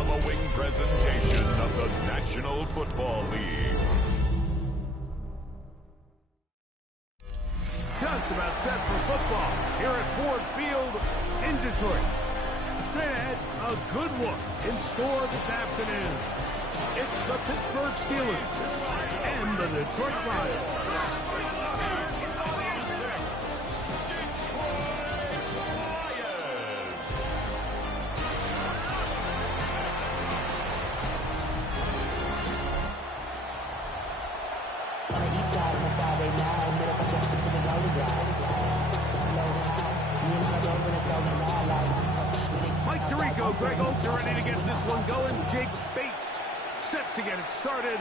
following presentation of the National Football League. Just about set for football here at Ford Field in Detroit. Straight ahead, a good one in store this afternoon. It's the Pittsburgh Steelers and the Detroit Lions. Mike Tirico, Greg Oates are ready to get this one going. Jake Bates set to get it started.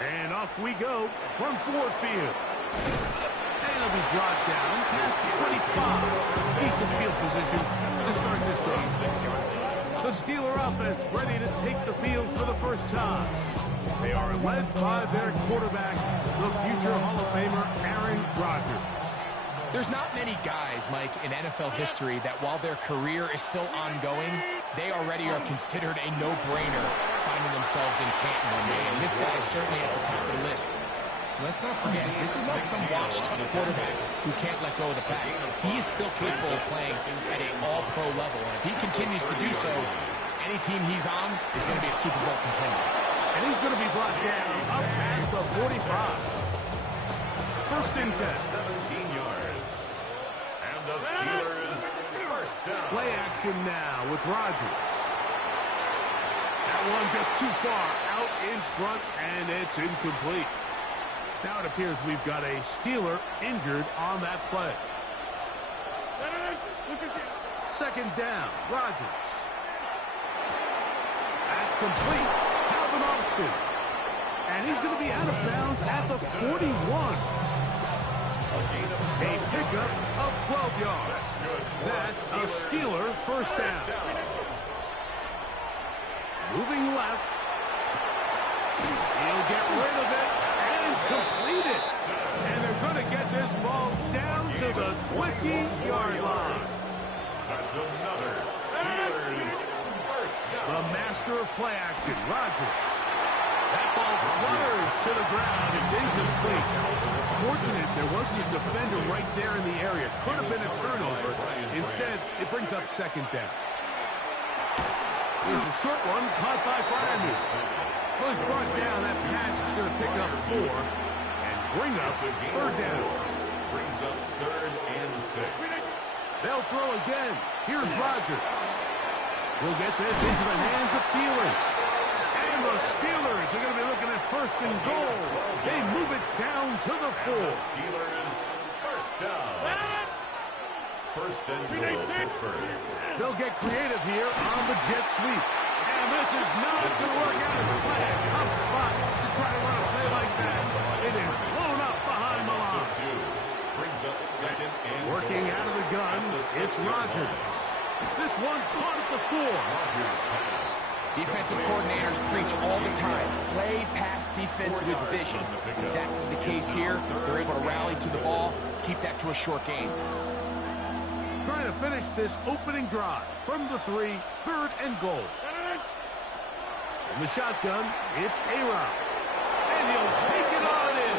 And off we go from Ford Field. And it'll be brought down past 25. Decent field position to start this drive. The Steeler offense ready to take the field for the first time. They are led by their quarterback, the future Hall of Famer, Aaron Rodgers. There's not many guys, Mike, in NFL history that while their career is still ongoing, they already are considered a no-brainer finding themselves in Canton one day. And this guy is certainly at the top of the list. Let's not forget, this is not some washed quarterback who can't let go of the past. He is still capable of playing at an all-pro level. And if he continues to do so, any team he's on is going to be a Super Bowl contender. And he's going to be brought down up past the 45. First and 10. 17 yards. And the Steelers first down. Play action now with Rodgers. That one just too far out in front, and it's incomplete. Now it appears we've got a Steeler injured on that play. Second down, Rodgers. That's complete. Calvin Austin. And he's going to be out of bounds at the 41. A pickup of 12 yards. That's a Steeler first down. Moving left. He'll get rid of it and complete it. And they're going to get this ball down to the 20-yard line. That's another Steelers first down. The master of play action, Rodgers. That ball flutters to the ground. It's incomplete. Fortunate there wasn't a defender right there in the area. Could have been a turnover. Instead, it brings up second down. Here's a short one caught by Fryermuth. Well, he's brought down. That pass is going to pick up 4 and bring up third down. Brings up 3rd and 6. They'll throw again. Here's Rodgers. We'll get this into the hands of Thielen. And the Steelers are going to be looking at first and goal. They move it down to the 4. Steelers first down. First and goal, Pittsburgh. They'll get creative here on the jet sweep. And this is not going to work out. Play a tough spot to try to run a play like that. It is blown up behind the line. Brings up second and working out of the gun, it's Rodgers. This one caught at the 4. Rodgers pass. Defensive coordinators preach all the time, play pass defense with vision. It's exactly the case here. They're able to rally to the ball, keep that to a short game. Trying to finish this opening drive from the 3, 3rd and goal. In the shotgun, it's A-Rod. And he'll take it on in.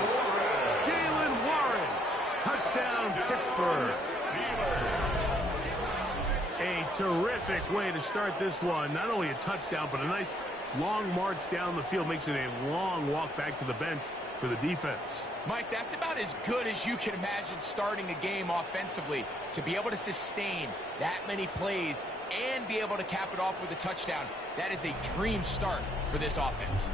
Jalen Warren. Touchdown, Pittsburgh. A terrific way to start this one. Not only a touchdown, but a nice long march down the field. Makes it a long walk back to the bench for the defense. Mike, that's about as good as you can imagine starting a game offensively. To be able to sustain that many plays and be able to cap it off with a touchdown, that is a dream start for this offense.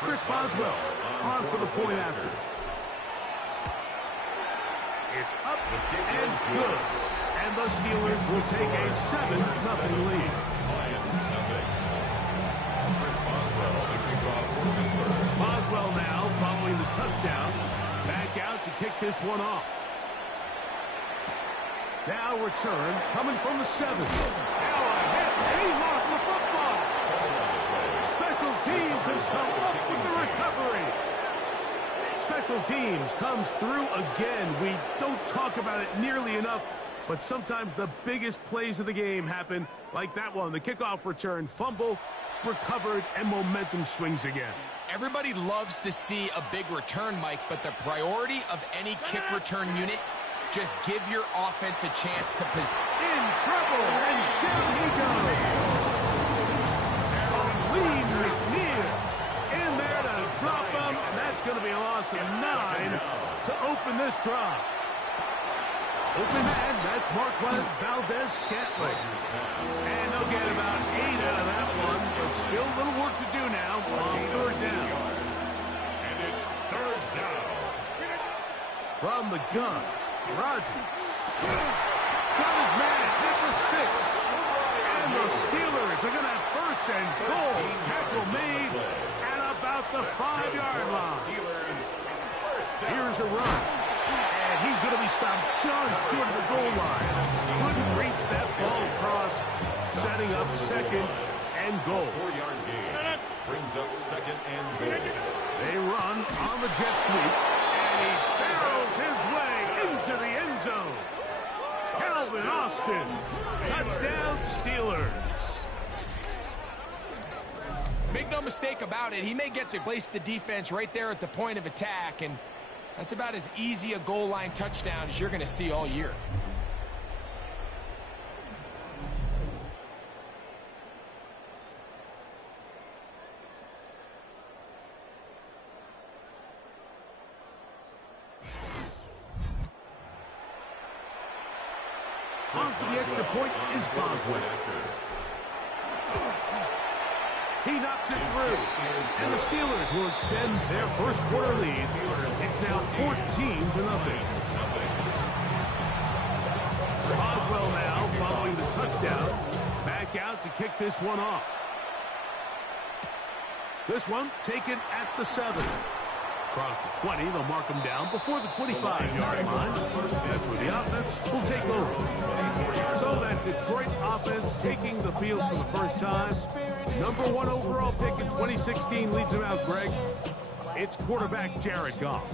Chris Boswell on for the point after. It's up and good. And the Steelers will take a 7-0 lead. Chris Boswell, the kickoff for Pittsburgh. Boswell now following the touchdown. Back out to kick this one off. Now return coming from the 7. Now a hit, and he lost the football. Special teams comes through again. We don't talk about it nearly enough, but sometimes the biggest plays of the game happen like that one. The kickoff return, fumble, recovered, and momentum swings again. Everybody loves to see a big return, Mike, but the priority of any kick return unit, just give your offense a chance to possess. In trouble, and down he goes. Lean McNeil in there to drop him, and that's going to be a loss of 9 to open this drive. Open man, that's Marquez Valdez-Scantling. And they'll get about 8 out of that one, but still a little work to do now on third down. And it's third down. From the gun, Rodgers. Got his man at the 6. And the Steelers are going to have first and goal. Tackle made at about the 5-yard line. Here's a run. And he's going to be stopped just short of the goal line. Couldn't reach that ball across, setting up second and goal. 4-yard gain brings up second and goal. They run on the jet sweep, and he barrels his way into the end zone. Calvin Austin, touchdown Steelers. Make no mistake about it, he may get to place the defense right there at the point of attack, and that's about as easy a goal line touchdown as you're going to see all year. On for the extra point is Boswell. He knocks it through, and the Steelers will extend their first quarter lead. It's now 14-0. Boswell now following the touchdown. Back out to kick this one off. This one taken at the 7. Across the 20, they'll mark him down before the 25-yard line. That's where the offense will take over. So that Detroit offense taking the field for the first time. Number 1 overall pick in 2016 leads him out, Greg. It's quarterback Jared Goff.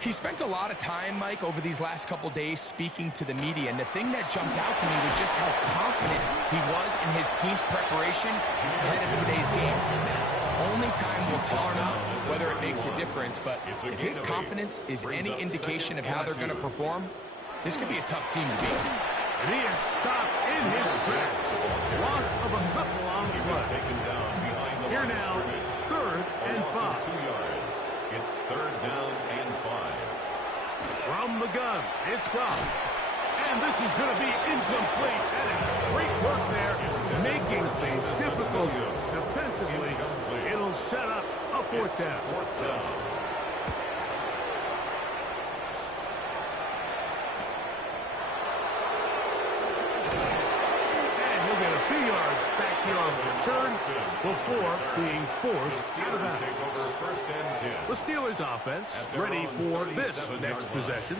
He spent a lot of time, Mike, over these last couple days speaking to the media, and the thing that jumped out to me was just how confident he was in his team's preparation ahead of today's game. Only time will tell or not whether it makes a difference, but if his confidence is any indication of how they're going to perform, this could be a tough team to beat. And he is stopped in his tracks. Loss of a couple on the play. Here now, 3rd and 5. 2 yards. It's 3rd down and 5. From the gun, it's Goff. And this is going to be incomplete. That is great work there, making things difficult defensively. It'll set up a 4th down. And he'll get a few yards back here on the return before being forced out of bounds. The Steelers offense ready for this next possession.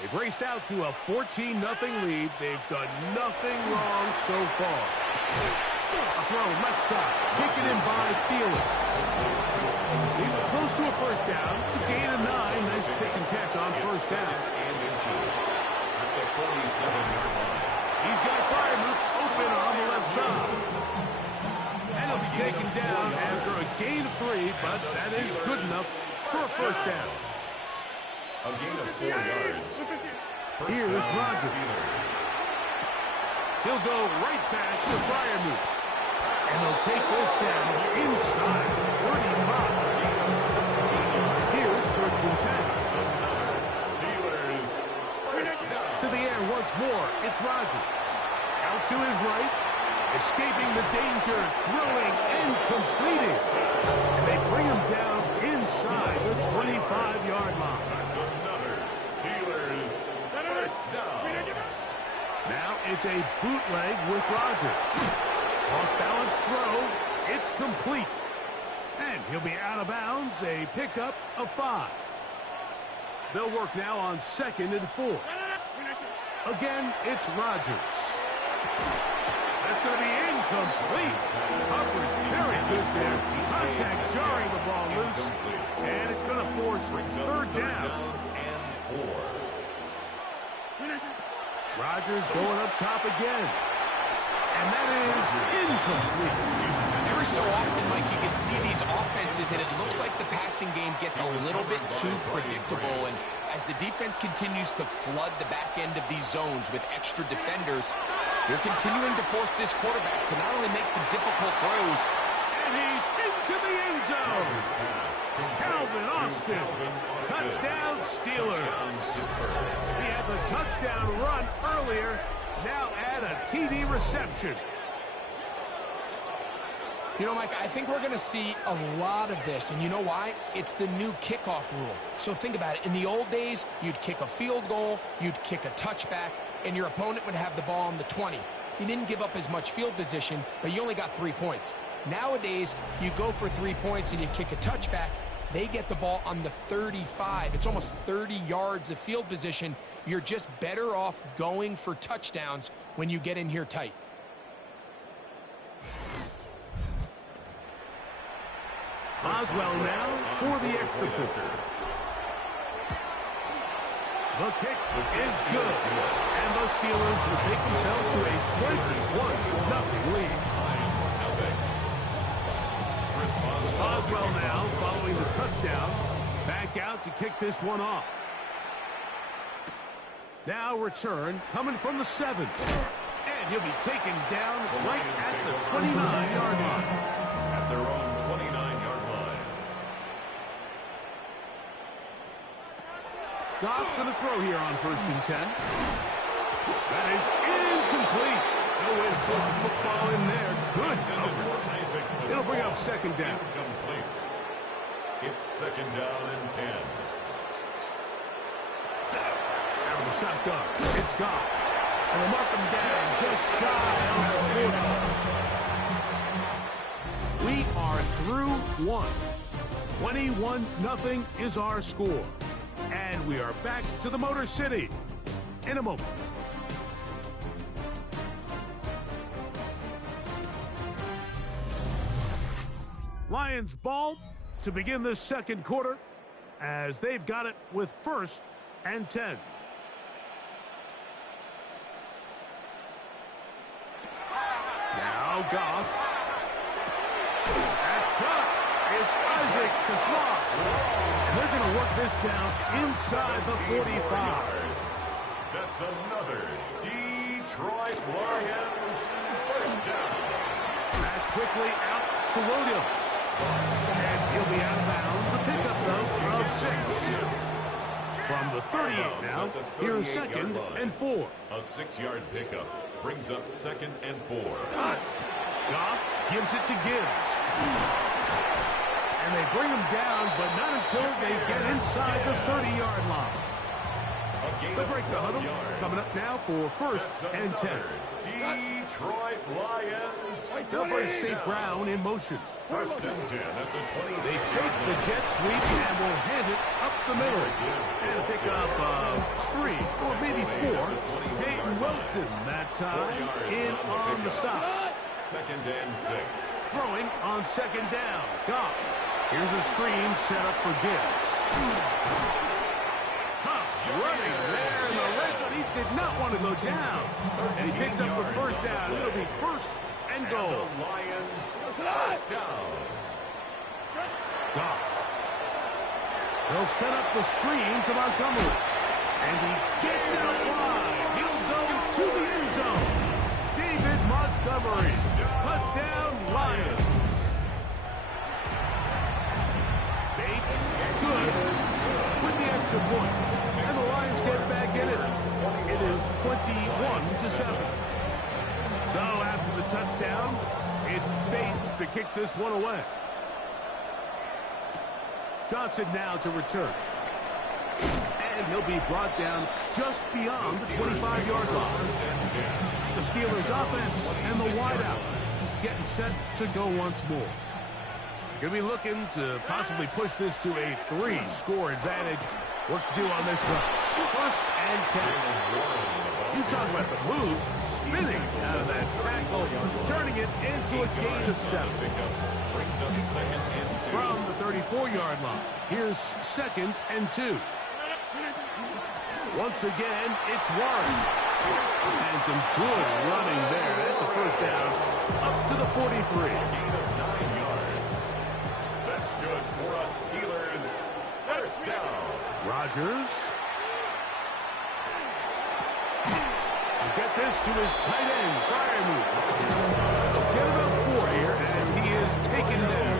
They've raced out to a 14-0 lead. They've done nothing wrong so far. A throw left side, taken in by Thielen. He's close to a first down. It's a gain of 9. Nice pitch and catch on first down. He's got Freiermuth open on the left side. And he'll be taken down after a gain of 3, but that is good enough for a first down. A gain of 4 yards. Here's Rodgers. He'll go right back to Freiermuth. And they'll take this down inside 35. Here's 1st and 10. To the air once more, it's Rodgers. Out to his right, escaping the danger, throwing and completing. And they bring him down inside the 25-yard line. That's another Steelers first down. Now it's a bootleg with Rodgers. Off-balance throw. It's complete. And he'll be out of bounds. A pickup of 5. They'll work now on 2nd and 4. Again, it's Rodgers. That's going to be incomplete. Coverage very good there. Contact jarring the ball loose. And it's going to force third down. Rodgers going up top again. And that is incomplete. Every so often, Mike, you can see these offenses, and it looks like the passing game gets a little bit too predictable. And as the defense continues to flood the back end of these zones with extra defenders, they're continuing to force this quarterback to not only make some difficult throws. And he's into the end zone. Calvin Austin. Touchdown Steelers. He had the touchdown run earlier. Now add a TD reception. You know, Mike, I think we're going to see a lot of this, and you know why? It's the new kickoff rule. So think about it. In the old days, you'd kick a field goal, you'd kick a touchback, and your opponent would have the ball on the 20. You didn't give up as much field position, but you only got 3 points. Nowadays, you go for 3 points and you kick a touchback. They get the ball on the 35. It's almost 30 yards of field position. You're just better off going for touchdowns when you get in here tight. Boswell now for the extra point. The kick is good. And the Steelers will take themselves to a 21-0 lead. Boswell now following the touchdown. Back out to kick this one off. Now return coming from the 7. And he'll be taken down right at the 29-yard line. At their own 29-yard line. Goff going to throw here on 1st and 10. That is incomplete. No way to force the football in there. Good coverage. It'll bring up 2nd down. Incomplete. It's 2nd down and 10. Out of the shotgun. It's Goff. And they'll mark him down just shy of the 40. We are through 1. 21-0 is our score. And we are back to the Motor City in a moment. Lions ball to begin this 2nd quarter as they've got it with 1st and 10. Now Goff. That's cut. It's Isaac to Slot. And they're going to work this down inside the 45. That's another Detroit Lions 1st down. That's quickly out to Williams. And he'll be out of bounds. A pickup, though, of 6. From the 38 now, here's 2nd and 4. A 6-yard pickup brings up 2nd and 4. Goff gives it to Gibbs. And they bring him down, but not until they get inside the 30-yard line. They break the huddle. Coming up now for 1st and 10. Detroit Lions. They'll bring St. Brown in motion. 1st and 10 at the 26. They take the jet sweep and will hand it up the middle. And pick up 3 or maybe 4. Peyton Wilson that time in on the stop. 2nd and 6. Throwing on 2nd down. Goff. Here's a screen set up for Gibbs. Tough running there in the red zone. He did not want to go down. And he picks up the 1st down. It'll be 1st and goal. The Lions 1st down. Goff. They'll set up the screen to Montgomery. And he gets out wide. He'll go to the end zone. David Montgomery. Touchdown Lions. Bates, good, with the extra point. And the Lions get back in it. It is 21-7. So after the touchdown, it's Bates to kick this one away. Johnson now to return. And he'll be brought down just beyond the 25-yard line. The Steelers offense and the wideout getting set to go once more. Going to be looking to possibly push this to a 3-score advantage. Work to do on this one. 1st and 10. You talk about the moves, spinning out of that tackle, turning it into a gain of 7. Brings up second and 2. From the 34-yard line, here's second and 2. Once again, it's Warren. And some good running there. That's a first down up to the 43. Gain of 9 yards. That's good for us Steelers. First down. Rodgers. Get this to his tight end, Freiermuth. Get about 4 here as he is taken down.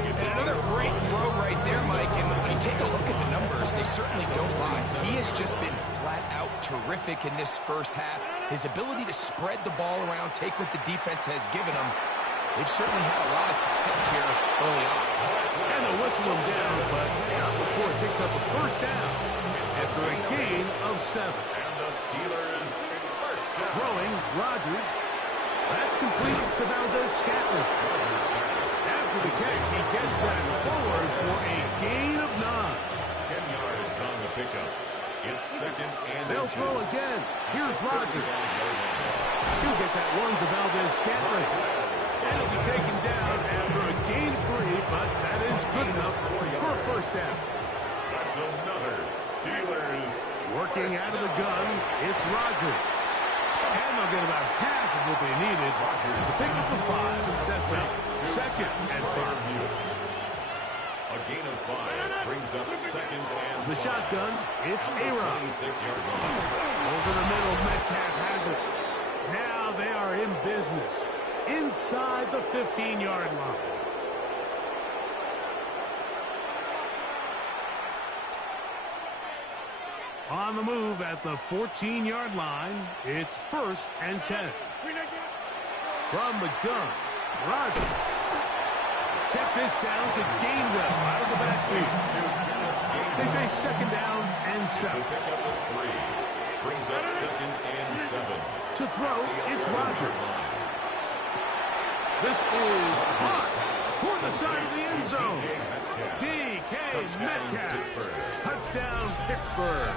And another great throw right there, Mike. And when you take a look at the numbers, they certainly don't lie. He has just been flat out terrific in this first half. His ability to spread the ball around, take what the defense has given him. They've certainly had a lot of success here early on. And they'll whistle him down, but not before he picks up a first down after a gain of 7. And the Steelers first down. Throwing, Rodgers. That's complete to Valdez-Scantling. After the catch, he gets that forward for a gain of 9. 10 yards on the pickup. It's second and They'll throw again. Here's Rodgers. Still get that one to Valdez-Scantling. And he'll be taken down after a gain of 3, but that is good enough for a first down. That's another Steelers. Working out of the gun, it's Rodgers. And they'll get about half of what they needed to pick up the 5 and sets up second and 5. A gain of 5 brings up second and The 5. shotgun, it's A-Rod. 26-yard line. Over the middle, Metcalf has it. Now they are in business. Inside the 15-yard line. On the move at the 14-yard line, it's first and 10. From the gun, Rodgers. Check this down to Gainwell out of the backfield. They face second down and 7. To pick up a 3. Brings up second and 7. To throw, it's Rodgers. This is caught for the side of the end zone. DK Metcalf. Touchdown, Pittsburgh.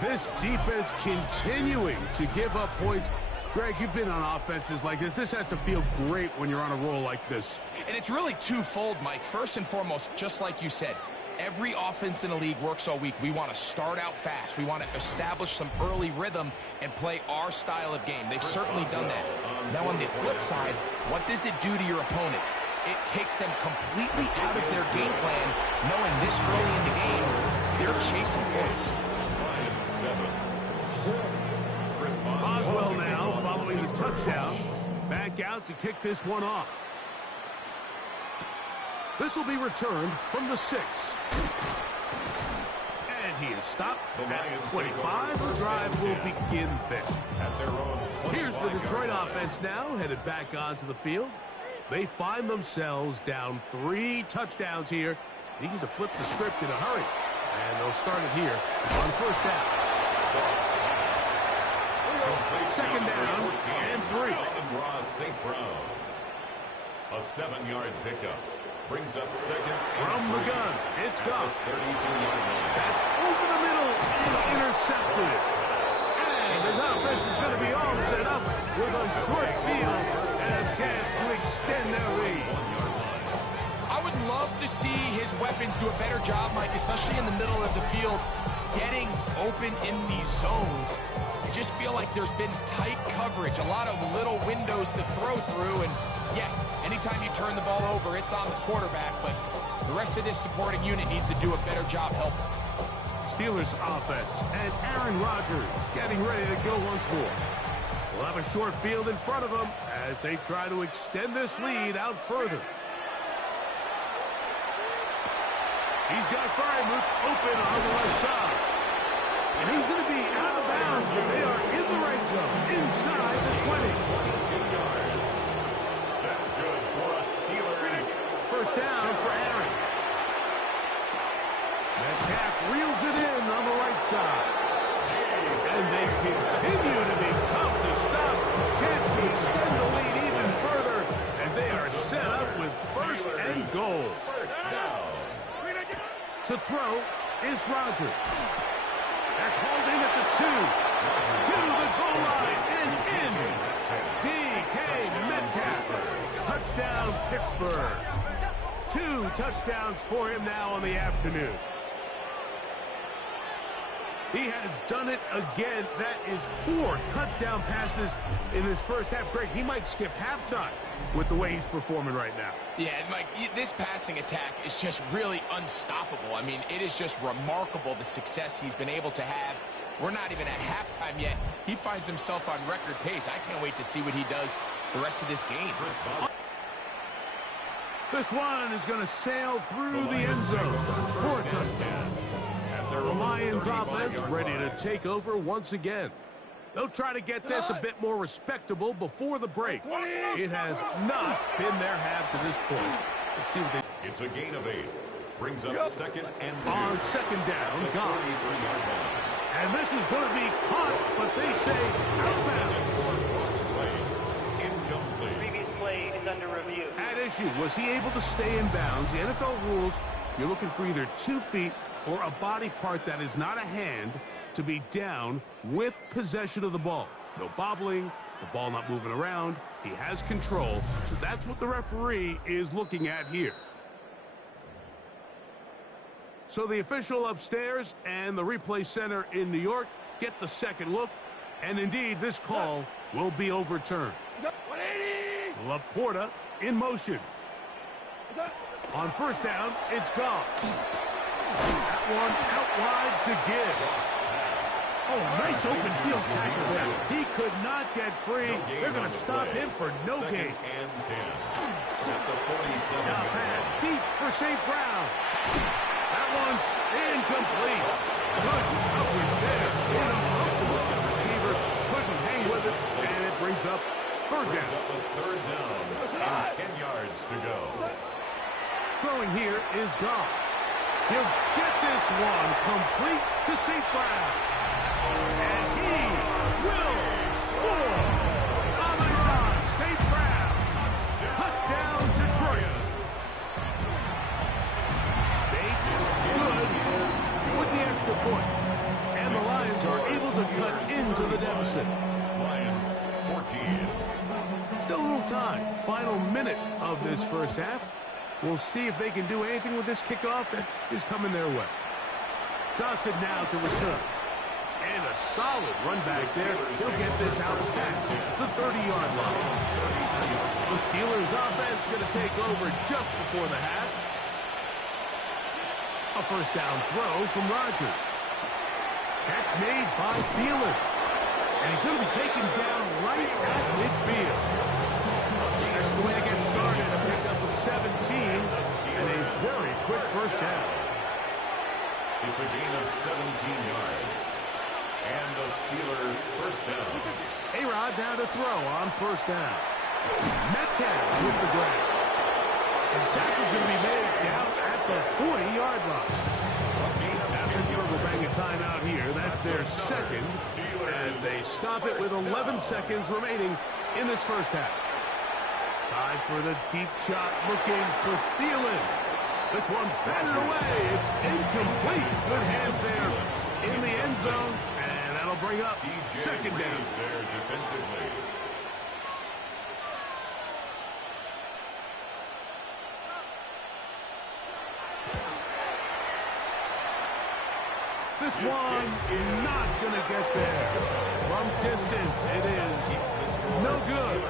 This defense continuing to give up points. Greg, you've been on offenses like this. This has to feel great when you're on a roll like this. And it's really twofold, Mike. First and foremost, just like you said, every offense in the league works all week. We want to start out fast. We want to establish some early rhythm and play our style of game. They've certainly done that. Now, on the flip side, what does it do to your opponent? It takes them completely out of their game plan, knowing this early in the game, they're chasing points. Boswell now following the touchdown. Back out to kick this one off. This will be returned from the 6. And he is stopped at 25. The drive will begin there. Here's the Detroit offense now headed back onto the field. They find themselves down 3 touchdowns here, needing to flip the script in a hurry. And they'll start it here on first down. Second down and 3. St. Brown. A 7-yard pickup. Brings up second. From the gun, it's Goff. 32-yard line. That's over the middle and intercepted. And his offense is going to be all set up with a short field and a chance to extend their lead. I would love to see his weapons do a better job, Mike, especially in the middle of the field, getting open in these zones. I just feel like there's been tight coverage, a lot of little windows to throw through, and yes, anytime you turn the ball over, it's on the quarterback, but the rest of this supporting unit needs to do a better job helping. Steelers offense and Aaron Rodgers getting ready to go once more. We'll have a short field in front of them as they try to extend this lead out further. He's got Freiermuth open on the left side. And he's going to be out of bounds, but they are in the right zone, inside the 20. 22 yards. That's good for us Steelers. First down for Aaron. Metcalf reels it in on the right side. And they continue to be tough to stop. Chance to extend the lead even further as they are set up with first and goal. First down. To throw is Rodgers. That's holding at the 2. To the goal line and in. DK Metcalf. Touchdown, Pittsburgh. 2 touchdowns for him now on the afternoon. He has done it again. That is 4 touchdown passes in his first half. Greg, he might skip halftime with the way he's performing right now. Yeah, Mike, this passing attack is just really unstoppable. I mean, it is just remarkable the success he's been able to have. We're not even at halftime yet. He finds himself on record pace. I can't wait to see what he does the rest of this game. This one is going to sail through the end zone for a touchdown. The Lions offense ready to take over once again. They'll try to get this a bit more respectable before the break. It has not been their half to this point. Let's see what they... It's a gain of 8. Brings up 2nd and 2. On 2nd down, gone. And this is going to be caught, but they say out of bounds. Incomplete. Previous play is under review. At issue, was he able to stay in bounds? The NFL rules, you're looking for either 2 feet or a body part that is not a hand to be down with possession of the ball. No bobbling, the ball not moving around. He has control, so that's what the referee is looking at here. So the official upstairs and the replay center in New York get the second look, and indeed this call will be overturned. Laporta in motion. On first down, it's gone. That one out wide to Gibbs. Oh, nice open field tackle there. He could not get free. They're going to stop him for no gain. 2nd and 10. At the 47. Now pass deep for St. Brown. That one's incomplete. Good coverage there. Uncomfortable for the receiver. Couldn't hang with it, and it brings up third Brings down. up a 3rd down and 10 yards to go. Throwing here is Goff. He'll get this one complete to St. Brown. And he will score. Oh my God, St. Brown. Touchdown, Detroit. Bates good with the extra point. And the Lions are able to cut into the deficit. Lions 14. Still a little time. Final minute of this first half. We'll see if they can do anything with this kickoff that is coming their way. Johnson now to return. And a solid run back there. He'll get this out past the 30-yard line. The Steelers offense going to take over just before the half. A first down throw from Rodgers. Catch made by Thielen. And he's going to be taken down right at midfield. That's the way to get started. A pickup of 17 and a very quick first down. It's a gain of 17 yards. And a Steeler first down. A-Rod now to throw on first down. Metcalf with the grab. And tackle's going to be made down at the 40-yard line. Pittsburgh will bang a timeout here. That's their second as they stop it with 11 seconds remaining in this first half. Time for the deep shot looking for Thielen. This one batted away. It's incomplete. Good hands there in the end zone. And that'll bring up second down. There defensively. This one not going to get there. From distance, it is no good.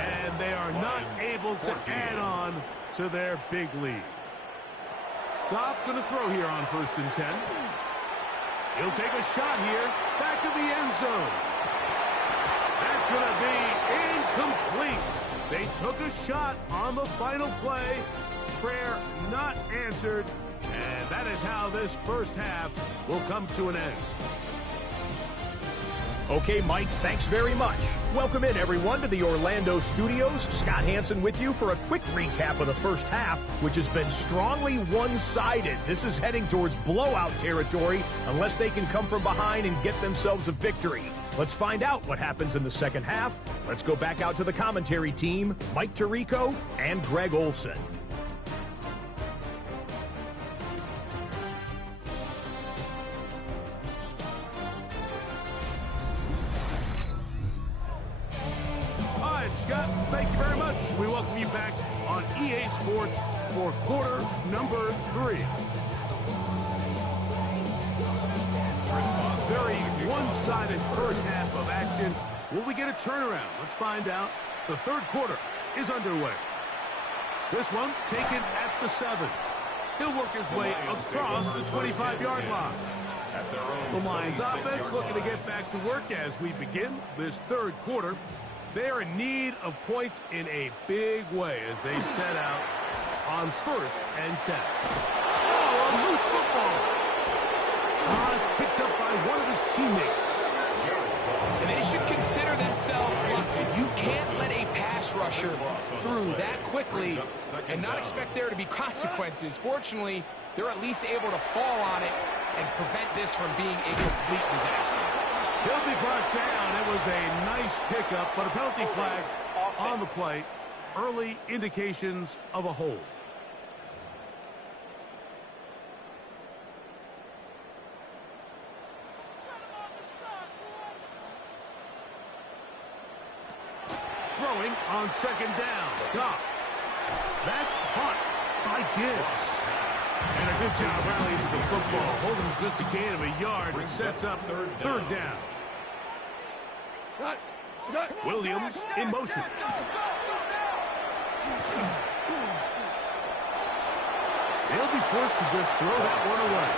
And they are not able to add on to their big lead. Goff going to throw here on 1st and 10. He'll take a shot here. Back to the end zone. That's going to be incomplete. They took a shot on the final play. Prayer not answered. And that is how this first half will come to an end. Okay, Mike, thanks very much. Welcome in, everyone, to the Orlando studios. Scott Hansen with you for a quick recap of the first half, which has been strongly one-sided. This is heading towards blowout territory unless they can come from behind and get themselves a victory. Let's find out what happens in the second half. Let's go back out to the commentary team, Mike Tirico and Greg Olson. Scott. Thank you very much. We welcome you back on EA Sports for quarter number 3. Very one-sided first half of action. Will we get a turnaround? Let's find out. The third quarter is underway. This one taken at the 7. He'll work his way across the 25-yard line. The Lions offense looking to get back to work as we begin this third quarter. They are in need of points in a big way as they set out on 1st and 10. Oh, a loose football. It's picked up by one of his teammates. And they should consider themselves lucky. You can't let a pass rusher through that quickly and not expect there to be consequences. Fortunately, they're at least able to fall on it and prevent this from being a complete disaster. He'll be brought down. It was a nice pickup, but a penalty flag on the play. Early indications of a hold. Throwing on 2nd down. Goff. That's caught by Gibbs. And a good job rallying to the football. Holding just a gain of a yard. It sets up third down. Williams in motion. They'll be forced to just throw that one away.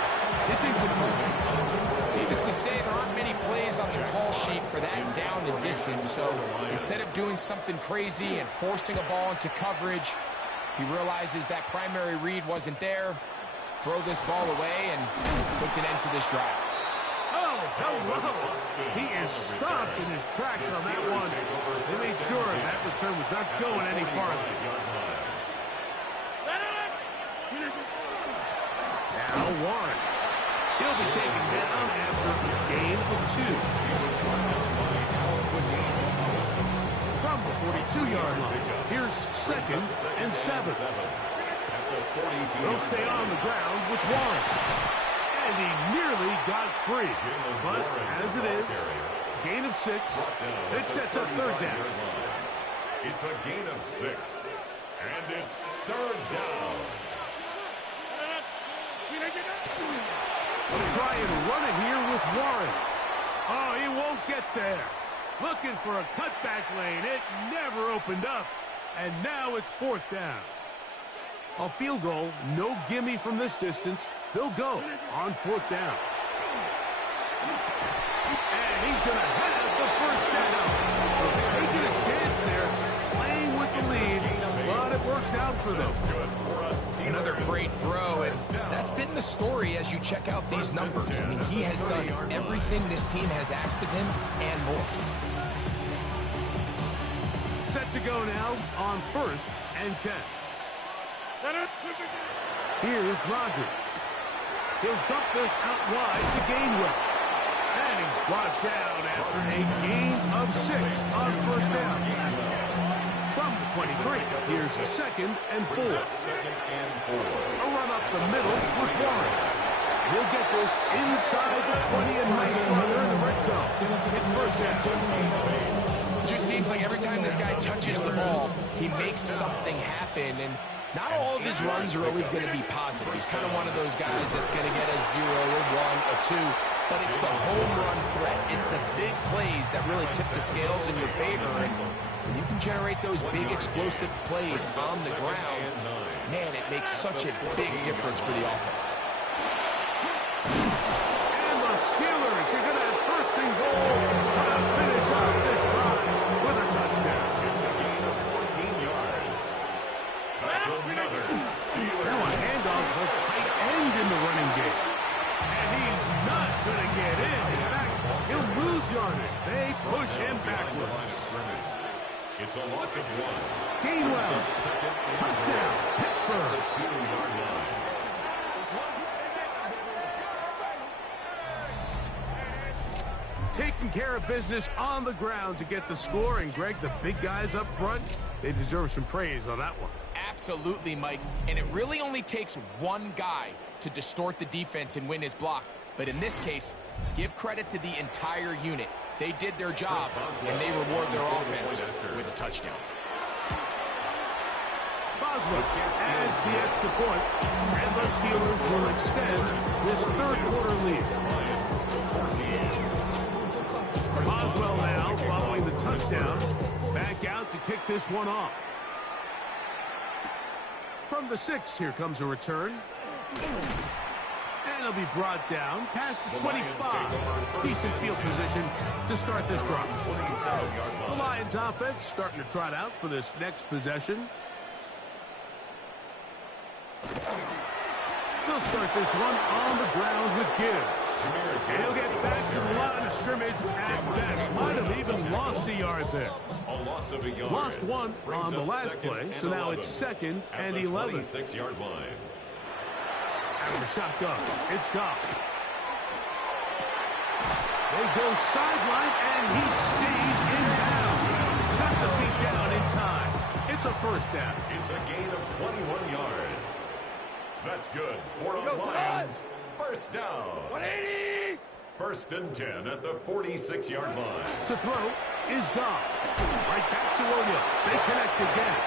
It's incomplete. Needless to say, there aren't many plays on the call sheet for that down and distance. So instead of doing something crazy and forcing a ball into coverage, he realizes that primary read wasn't there. Throw this ball away and puts an end to this drive. Oh, hello. He is stopped in his tracks on that one. They made sure that return was not going any farther. Now Warren. He'll be taken down after a gain of 2. From the 42-yard line, here's 2nd and 7. They'll stay on the ground with Warren. And he nearly got free. But as it is, gain of 6. It sets up 3rd down. It's a gain of 6. And it's 3rd down. They'll try and run it here with Warren. Oh, he won't get there. Looking for a cutback lane. It never opened up. And now it's 4th down. A field goal, no gimme from this distance. They'll go on 4th down. And he's going to have the 1st down. So taking a chance there, playing with the lead, but it works out for them. Another great throw, and that's been the story as you check out these numbers. I mean, he has done everything this team has asked of him and more. Set to go now on 1st and 10. Here's Rodgers. He'll dump this out wide to Gainwell. And he's brought down after a gain of 6 on 1st down. From the 23, here's 2nd and 4. A run up the middle with Warren. He'll get this inside the 20, and nice runner in the red zone. It's 1st down. It just seems like every time this guy touches the ball, he makes something happen. And not all of his runs are always going to be positive. He's kind of one of those guys that's going to get a 0, a 1, a 2. But it's the home run threat. It's the big plays that really tip the scales in your favor. And when you can generate those big explosive plays on the ground, man, it makes such a big difference for the offense. And the Steelers are going to have 1st and goal to finish off this drive with a touchdown. It's a gain of 14 yards. That's another Steelers. Now a handoff to a tight end in the running game. And he's not going to get in. In fact, he'll lose yardage. They push him backwards. It's a loss of 1. Gainwell. Touchdown. Pittsburgh. The 2-yard line. Taking care of business on the ground to get the score. And, Greg, the big guys up front, they deserve some praise on that one. Absolutely, Mike. And it really only takes one guy to distort the defense and win his block. But in this case, give credit to the entire unit. They did their job, and they reward their offense with a touchdown. touchdown. Boswell adds the extra point, and the Steelers will extend this third-quarter lead. Boswell now, following the touchdown, back out to kick this one off. From the 6, here comes a return. And he'll be brought down past the 25. Decent field position to start this drive. The Lions offense starting to trot out for this next possession. They'll start this one on the ground with Gibbs. And he'll get back to the line of scrimmage at best. Might have even lost a yard there. Lost one on the last play, so now it's 2nd and 11. 26-yard line. Out of the shotgun, it's Goff. They go sideline, and he stays in bounds. Got the feet down in time. It's a first down. It's a gain of 21 yards. That's good for the Lions. First down. 180. 1st and 10 at the 46-yard line. To throw is Goff. Right back to Williams. They connect again.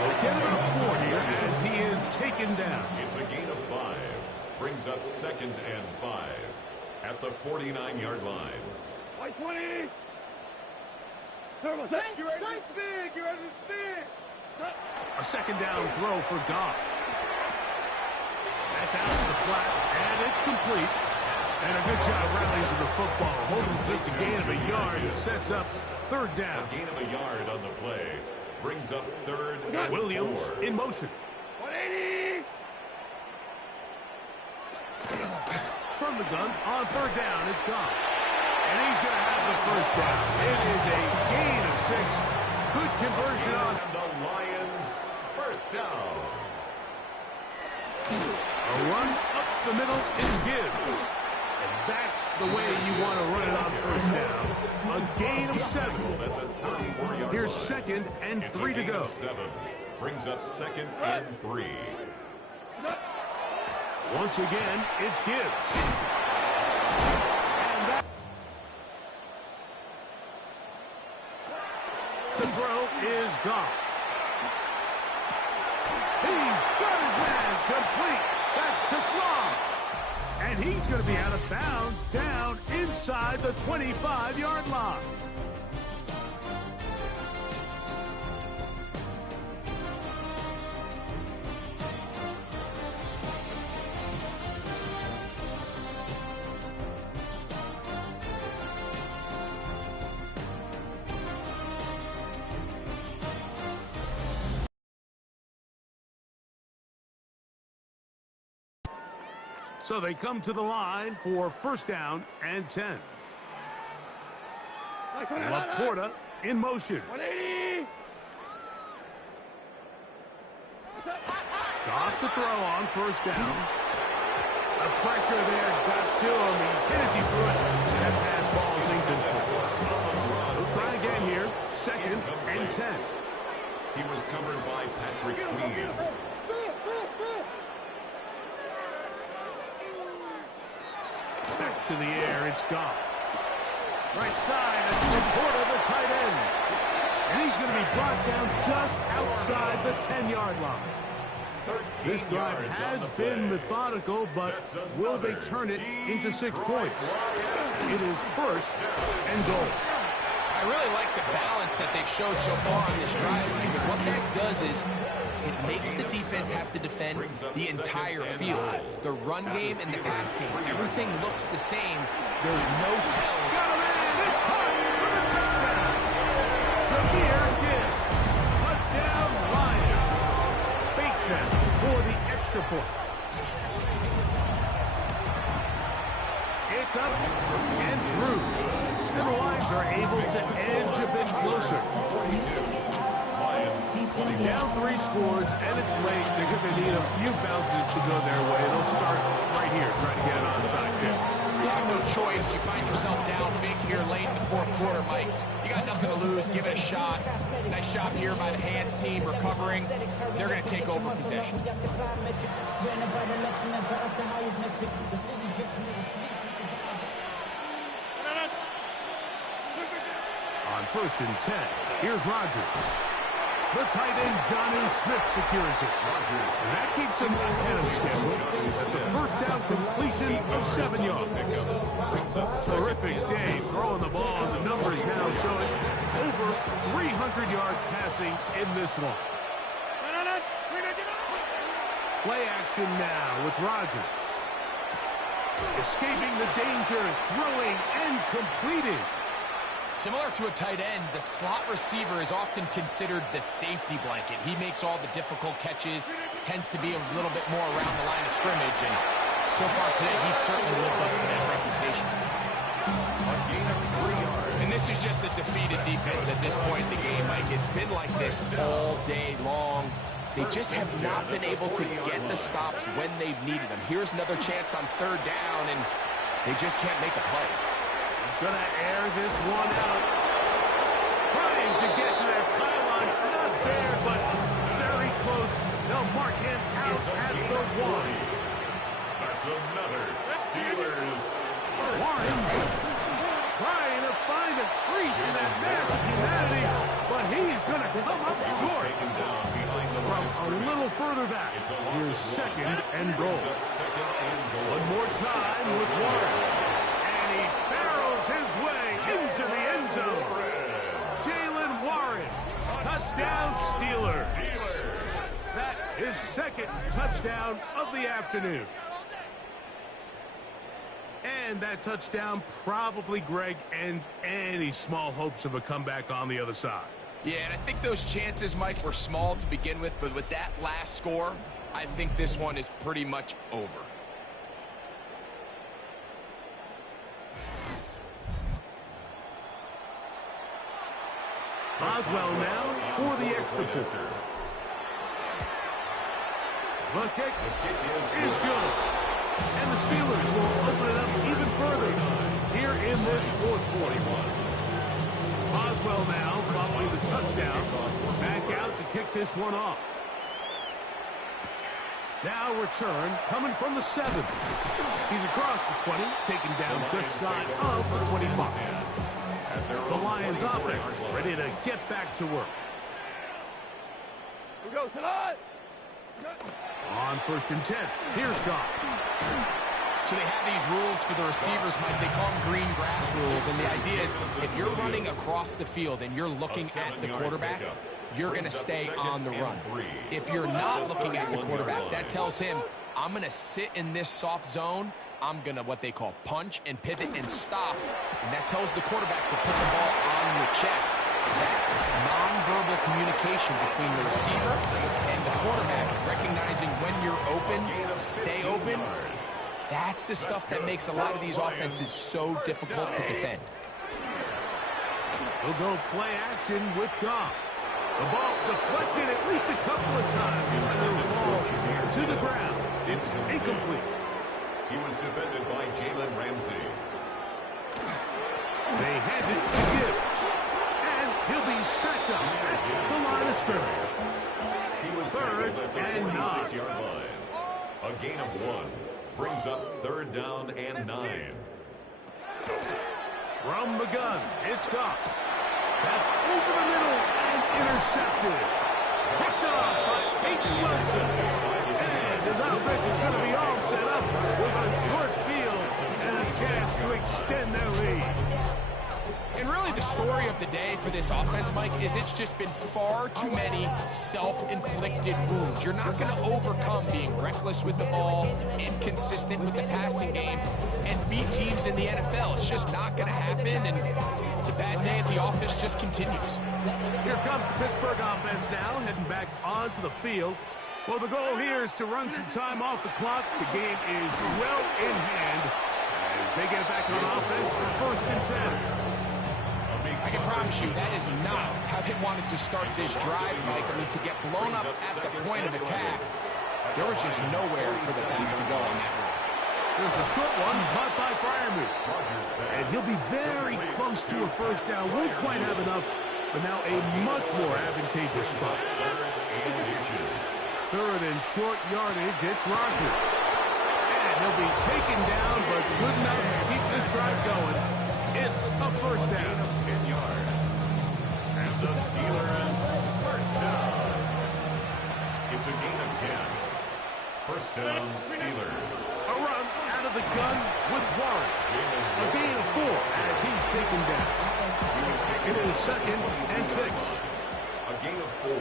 They'll get about 4 here as he is taken down. It's a gain of 5. Brings up 2nd and 5 at the 49-yard line. White 20. You're ready to spin. You're ready to spin. A 2nd down throw for Goff. That's out to the flat, and it's complete. And a good job rallying to the football. Holding just a gain of a yard. It sets up 3rd down. A gain of a yard on the play. Brings up 3rd and Williams 4. in motion. 180. From the gun on 3rd down, it's gone. And he's going to have the first down. It is a gain of 6. Good conversion on. And the Lions first down. A run up the middle is Gibbs. And that's the way you want to run it on first down. A gain of 7. Here's 2nd and 3 to go. 7. Brings up 2nd and 3. Once again, it's Gibbs. And that to throw is Goff. He's got his man complete. That's to Slaw. And he's going to be out of bounds down inside the 25-yard line. So they come to the line for 1st down and 10. Laporta in motion. 180. Goff to throw on 1st down. The pressure there got to him. He's hit as he threw it. That pass ball is incomplete. We'll try again here. 2nd and 10. He was covered by Patrick Queen. Back to the air, it's Goff. Right side, it's Laporta, the tight end. And he's going to be brought down just outside the 10-yard line. This drive has been methodical, but will they turn it into 6 points? It is 1st and goal. I really like the balance that they've showed so far on this drive. But what that does is it makes the defense have to defend the entire field. The run game and the pass game, everything looks the same. There's no tells. Got him in! It's caught for the touchdown! Jameer Gibbs. Touchdown, Lions. Bates them for the extra point. It's up and through. And the Lions are able to edge a bit closer. Down 3 scores, and it's late. They're going to need a few bounces to go their way. They'll start right here, trying to get an onside kick. You have no choice. You find yourself down big here late in the 4th quarter, Mike. You got nothing to lose. Give it a shot. Nice job here by the hands team recovering. They're going to take over possession. On first and 10. Here's Rodgers. The tight end, Jonnu Smith, secures it. And that keeps him ahead of schedule. That's a first down completion of 7 yards. Terrific day throwing the ball, and the numbers now showing over 300 yards passing in this one. Play action now with Rodgers. Escaping the danger, throwing, and completing. Similar to a tight end, the slot receiver is often considered the safety blanket. He makes all the difficult catches, tends to be a little bit more around the line of scrimmage, and so far today, he's certainly lived up to that reputation. And this is just a defeated defense at this point in the game, Mike. It's been like this all day long. They just have not been able to get the stops when they've needed them. Here's another chance on third down, and they just can't make a play. He's going to air this one out. Trying to get to that pylon. Not there, but very close. They'll mark him out at the 1. That's another Steelers. Warren trying to find a crease in that mass of humanity, but he's going to come up short. From a little further back, here's second and goal. One more time with Warren. And he barrels his way into the end zone. Jalen Warren, touchdown Steelers. That is second touchdown of the afternoon. And that touchdown probably, Greg, ends any small hopes of a comeback on the other side. Yeah, and I think those chances, Mike, were small to begin with, but with that last score, I think this one is pretty much over. Boswell now for the extra point. The kick is good. And the Steelers will open it up even further here in this fourth quarter. Boswell now following the touchdown. Back out to kick this one off. Now return coming from the 7. He's across the 20, taken down just shy of the 25. The Lions offense ready to get back to work. We go tonight. On first and 10, here's Goff. So they have these rules for the receivers, Mike. They call them green grass rules. And the idea is if you're running across the field and you're looking at the quarterback, you're going to stay on the run. If you're not looking at the quarterback, that tells him, I'm going to sit in this soft zone. I'm going to what they call punch and pivot and stop. And that tells the quarterback to put the ball on your chest. That nonverbal communication between the receiver and the quarterback, recognizing when you're open, stay open, that's the stuff that makes a lot of these offenses so difficult to defend. We'll go play action with Goff. The ball deflected at least a couple of times. And it'll fall to the ground. It's incomplete. He was defended by Jalen Ramsey. They hand it to Gibbs. And he'll be stacked up at the line of scrimmage. He was Third tackled at the and 26-yard line. A gain of 1 brings up third down and 9. From the gun, it's Goff. That's over the middle and intercepted. Picked off by Peyton Wilson. And his offense is going to be all set up with a short field and a chance to extend their lead. And really the story of the day for this offense, Mike, is it's just been far too many self-inflicted wounds. You're not going to overcome being reckless with the ball, inconsistent with the passing game, and beat teams in the NFL. It's just not going to happen, and the bad day at the office just continues. Here comes the Pittsburgh offense now, heading back onto the field. Well, the goal here is to run some time off the clock. The game is well in hand as they get back on offense for first and 10. I can promise you that is not how they wanted to start this drive, Mike. I mean, to get blown up at the point of attack, there was just nowhere for the back to go on that one. There's a short one caught by Freiermuth. And he'll be very close to a first down. Won't quite have enough, but now a much more advantageous spot. Third and short yardage, it's Rodgers. And he'll be taken down, but good enough to keep this drive going. It's a first down. 10 yards. is a Steelers first down. It's a gain of 10. First down, Steelers. A run out of the gun with Warren. A gain of 4 as he's taken down. It is second and 6. A gain of 4.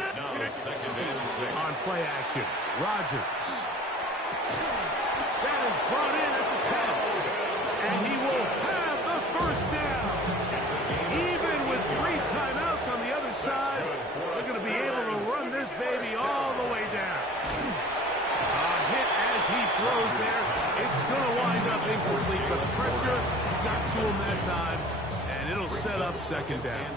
It's now second and 6. On play action, Rodgers. That is brought in at the 10. And he will have the first down. Even with 3 timeouts on the other side, they're going to be able to run this baby all the way down. A hit as he throws there. It's going to wind up incomplete, but pressure got to him that time, and it'll set up second down.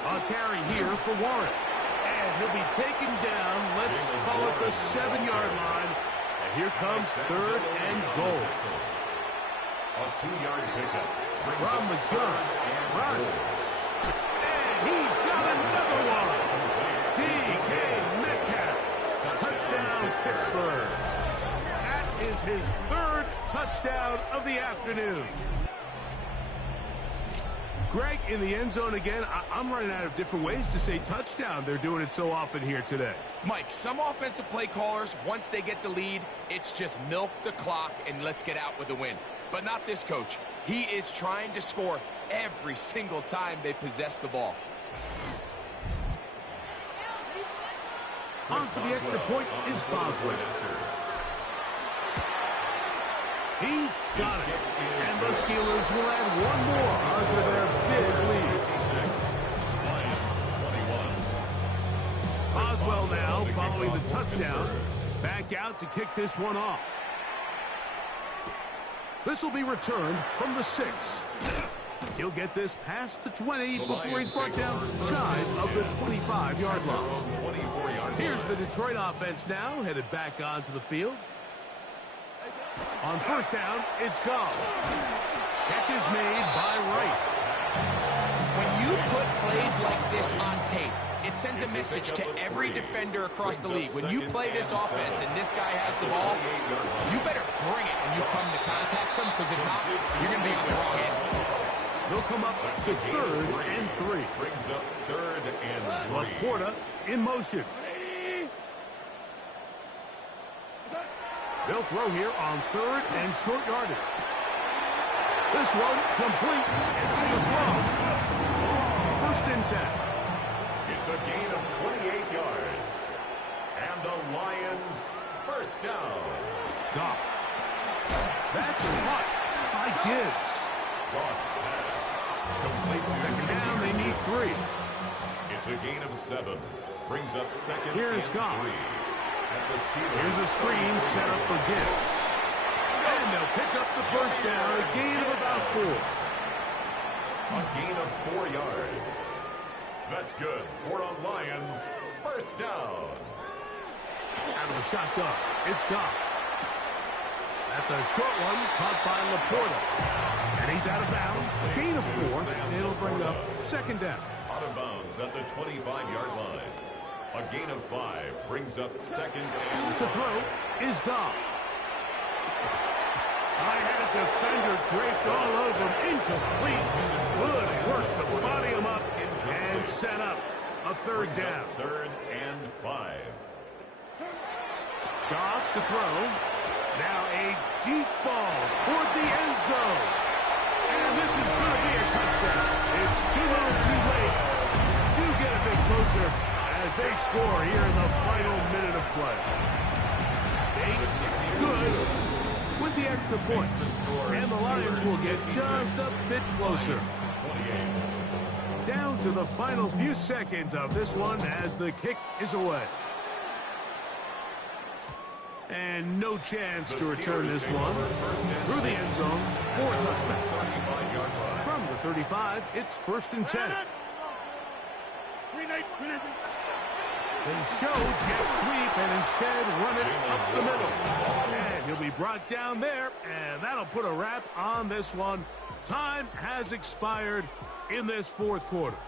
A carry here for Warren. And he'll be taken down, let's call it the 7-yard line. And here comes third and goal. A 2-yard pickup. From the gun, Rodgers. And he's got another one. D.K. Metcalf. Touchdown, Pittsburgh. That is his 3rd touchdown of the afternoon. Greg, in the end zone again, I'm running out of different ways to say touchdown. They're doing it so often here today. Mike, some offensive play callers, once they get the lead, it's just milk the clock and let's get out with the win. But not this coach. He is trying to score every single time they possess the ball. On for the extra point is Boswell. He's got it. And the Steelers will add one more onto their big lead. Boswell now following the touchdown. Back out to kick this one off. This will be returned from the 6. He'll get this past the 20 before he's brought down shy of the 25-yard line. Here's the Detroit offense now, headed back onto the field. On first down, it's Goff. Catch is made by Wright. When you put plays like this on tape, it sends a message to every defender across the league. When you play this offense and this guy has the ball, you better bring it when you come to contact him, because if not, you're going to be on the wrong end. They'll come up to 3rd and 3. Brings up 3rd and 3. Laporta in motion. They'll throw here on 3rd and short yardage. This one complete. It's too slow. 1st and 10. It's a gain of 28 yards. And the Lions first down. Goff. That's caught by Gibbs. Goff's pass. Complete to Second down, they need 3. It's a gain of 7. Brings up second Here's and Goff. 3. Here's a screen set up for Gibbs. And they'll pick up the first down, a gain of about 4. A gain of 4 yards. That's good for a Lions first down. Out of the shotgun, it's Goff. That's a short one caught by Laporta. And he's out of bounds. Gain of 4. It'll bring up second down. Out of bounds at the 25-yard line. A gain of 5 brings up second and to throw is Goff. I had a defender draped all over him. Incomplete. Good work to body him up and set up a 3rd down. 3rd and 5. Goff to throw. Now a deep ball toward the end zone. And this is going to be a touchdown. It's too little too late. Do get a bit closer as they score here in the final minute of play. Bates, good with the extra point. And the Lions will get just a bit closer. Down to the final few seconds of this one as the kick is away. And no chance to return this one through the end zone for a touchdown. From the 35, it's 1st and 10. They show jet sweep and instead run it up the middle. And he'll be brought down there, and that'll put a wrap on this one. Time has expired in this 4th quarter.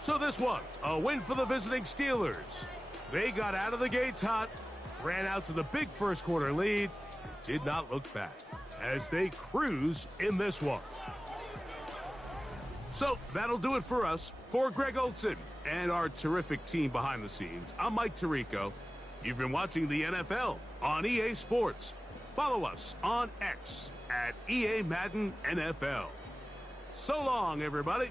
So this one, a win for the visiting Steelers. They got out of the gates hot, ran out to the big 1st quarter lead, did not look back as they cruise in this one. So that'll do it for us. For Greg Olson and our terrific team behind the scenes, I'm Mike Tirico. You've been watching the NFL on EA Sports. Follow us on X at EA Madden NFL. So long, everybody.